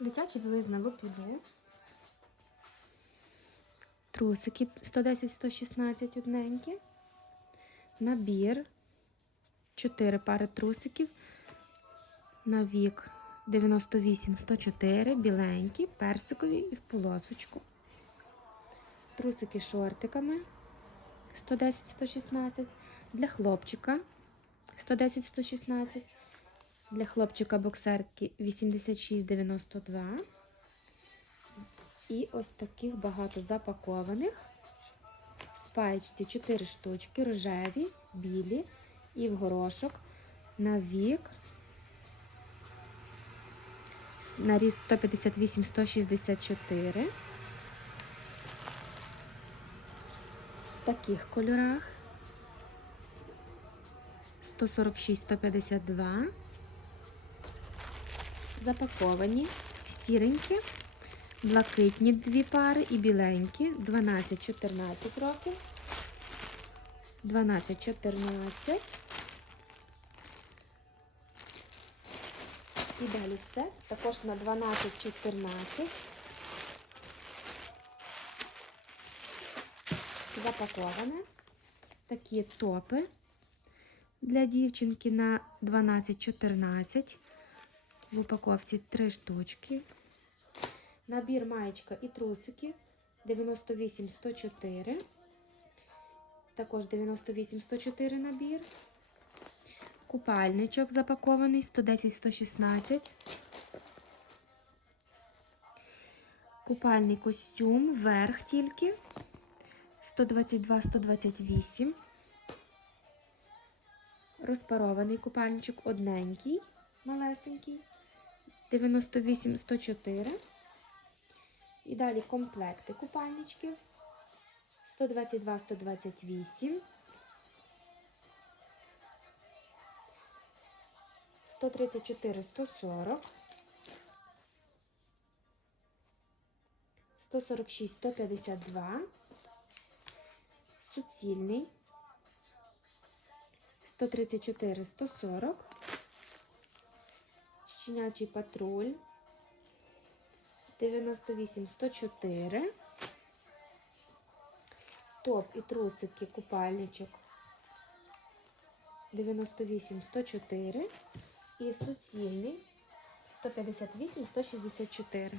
Дитяча білизна лупіду. Трусики 110-116 одненькі. Набір. 4 пари трусиків. На вік 98-104, біленькі, персикові і в полосочку. Трусики шортиками 110-116. Для хлопчика 110-116. Для хлопчика боксерки 86,92. І ось таких багато запакованих. Спаєчці 4 штучки, рожеві, білі і в горошок на вік. На ріст 158-164. В таких кольорах 146-152. Запаковані сіренькі, блакитні дві пари і біленькі 12-14 років. 12-14. І далі все. Також на 12-14. Запаковане. Такі топи для дівчинки на 12-14. В упаковці 3 штучки. Набір маєчка і трусики 98-104. Також 98-104 набір. Купальничок запакований 110-116. Купальний костюм, верх тільки 122-128. Розпарований купальничок одненький, малесенький. 98-104. І далі комплекти купальничків. 122-128. 134 140 146 152 суцільний. 134 140 щенячий патруль. 98 104 топ і трусики купальничок. 98 104 і суцільний 158 164